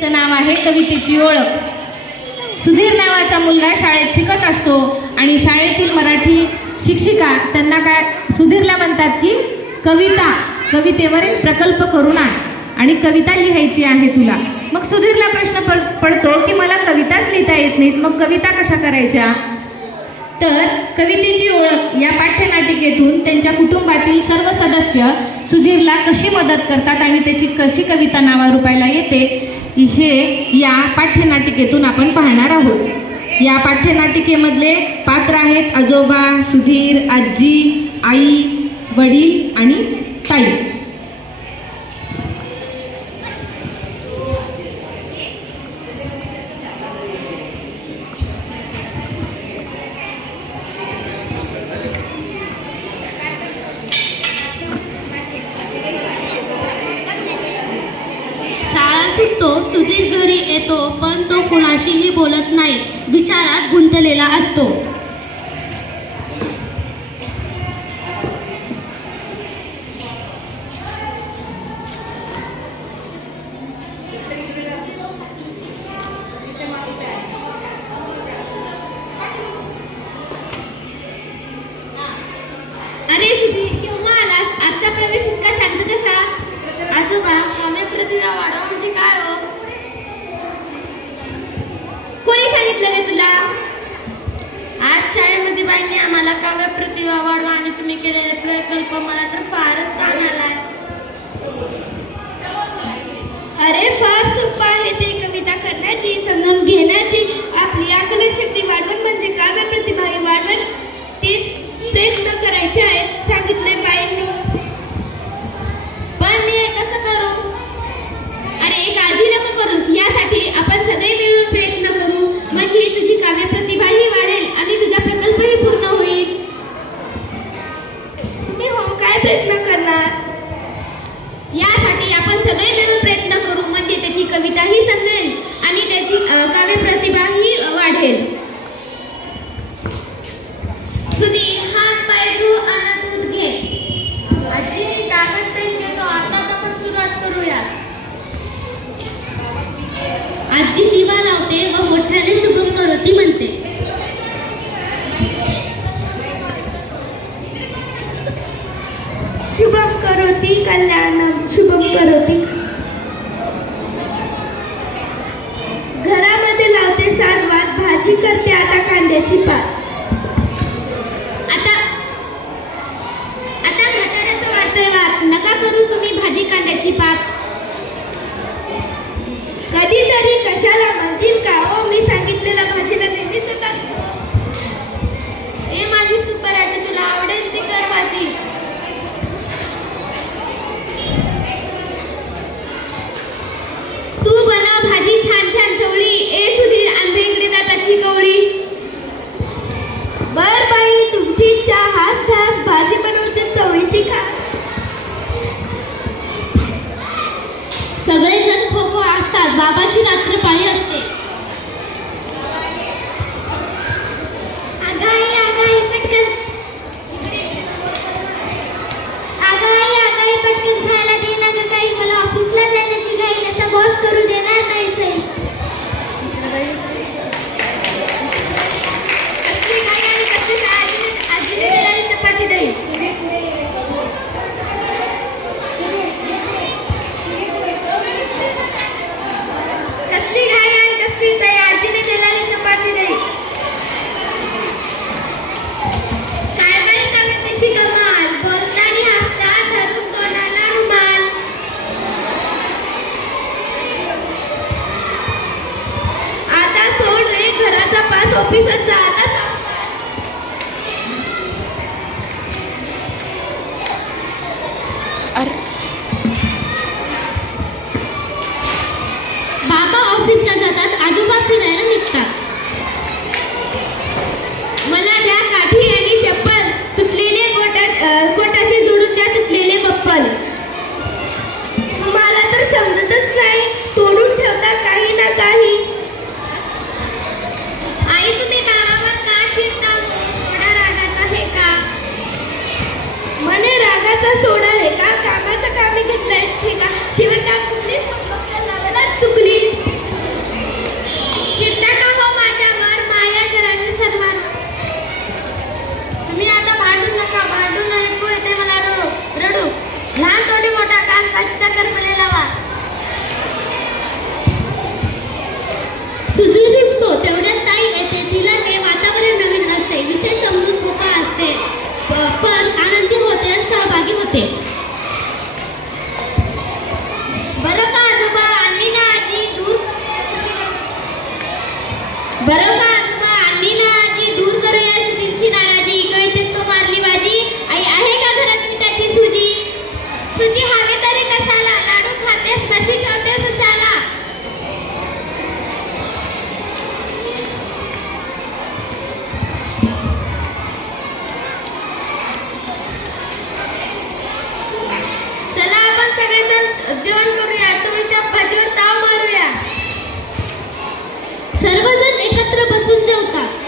कवीचं नाव आहे कवितेची ओळख. सुधीर नावाचा मुलगा शाळेत शिकत असतो आणि शाळेतील मराठी शिक्षिका त्यांना काय सुधीरला म्हणतात की कवितेवर एक प्रकल्प करून आण आणि कविता लिहायची आहे तुला. मग सुधीरला प्रश्न पडतो की मला कविताच लिहिता येत नाहीत, मग कविता कशा करायच्या. तर कवितेची ओळख या पाठ्यनाटिकेतून त्यांच्या कुटुंबातील सर्व सदस्य सुधीरला कशी मदत करतात आणि त्याची कशी कविता नावारूपायला येते हे या पाठ्यनाटिकेतून आपण पाहणार आहोत. या पाठ्यनाटिकेमधले पात्र आहेत आजोबा, सुधीर, आजी, आई, वडील आणि ताई. सुधीर घरी येतो पण तो कुणाशीही बोलत नाही, विचारात गुंतलेला असतो. अरे सुधीर, केव्हा आलास? आजचा प्रवेश इतका शांत कसा? आजोबा, काव्य प्रतिभा वाढवा म्हणजे काय हो? कोणी सांगितलं रे तुला? आज शाळेमध्ये बाईंनी आम्हाला काव्य प्रतिभा वाढवा आणि तुम्ही केलेले प्रकल्प मला तर फारच ताण आलाय. अरे फार सोपं आहे ते. कविता करण्याची, समजून घेण्याची, आपली आकलन शक्ती वाढवण म्हणजे काव्य प्रतिभा वाढवण. तेच प्रयत्न करायचे आहेत सांगितले बाईंनी. पण मी कसं करू? अरे काळजी नको करूस, यासाठी आपण सगळे मिळून प्रयत्न करू. मग ही तुझी काव्य प्रतिभाही वाढेल आणि तुझा प्रकल्पही पूर्ण होईल. तुम्ही हो काय प्रयत्न करणार? यासाठी आपण सगळे मिळून प्रयत्न करू, म्हणजे त्याची कविताही समजेल आणि त्याची काव्य प्रतिभाही वाढेल. सुधीर, हात पाय धु आणि दूध घे. आजी, कागद पेन घेतो. आता आपण सुरुवात करूया. आजी दिवा लावते व मोठ्याने शुभम करोती म्हणते. शुभम करोती कल्याणम शुभम करोती. घरामध्ये लावते साधवात, भाजी करते आता कांद्याची पात. आता म्हाताऱ्याचं वाटतंय वाद, नका करू तुम्ही भाजी कांद्याची पात. कधीतरी कशाला म्हणतील का हो, मी सांगितलेला भाजीला नेहमीच टाकतो. ए माझी सुपर आजी, तुला आवडेल ती कर भाजी. तू बनव भाजी छान छान चवळी. ए सुधीर, आंबे इकडे दाताची कवळी. बर बाई, तुमची इच्छा. हाच घास भाजी बनवते चवळीची खा. सगळेजण खो खो असतात, बाबाची रात्रपाळी असते. आगाई पटकन. आगाई पटकन खायला दे ना ग काही. मला ऑफिसला जाण्याची घाई, नसता बॉस करू देणार नाही सही. कसली घाई आणि कसली आजीने दिलेली चपाती दे. कसली घाई आणि कसली सही, आजीने दिलेली चपाती दे. काय बाई कवितेची कमाल, बोलताना हसता धरून तोंडाला रुमाल. आता सोड रे घराचा पास, ऑफिसात जा आता. बाबा ऑफिसला जातात, आजोबा फिरायला निघतात. मला द्या काठी आणि चप्पल, तुटलेले कोटाचे जोडून द्या तुटलेले बप्पल. मला तर समजतच नाही, तोडून ठेवता काही ना काही. आई तुम्ही गावावर सुधीर रुजतो तेवढ्यात ताई येते. तिला हे वातावरण नवीन असते, विषय समजून मोकळा असते, पण आनंदी होते आणि सहभागी होते. बरं का आजोबा आणली ना आजी दूर, बरं का आजोबा आणली ना आजी दूर करूया सुधीरची नाराजी. इकडे तो मारली बाजी, आई आहे का घरात मिठाची सुजी. सुजी हवे तरी कशाला, लाडू खातेस कशी ठेवतेस उशाला. चला आपण सगळेजण जेवण करूया, चवळीच्या भाजीवर ताव मारूया. सर्वजण एकत्र बसून जेवतात.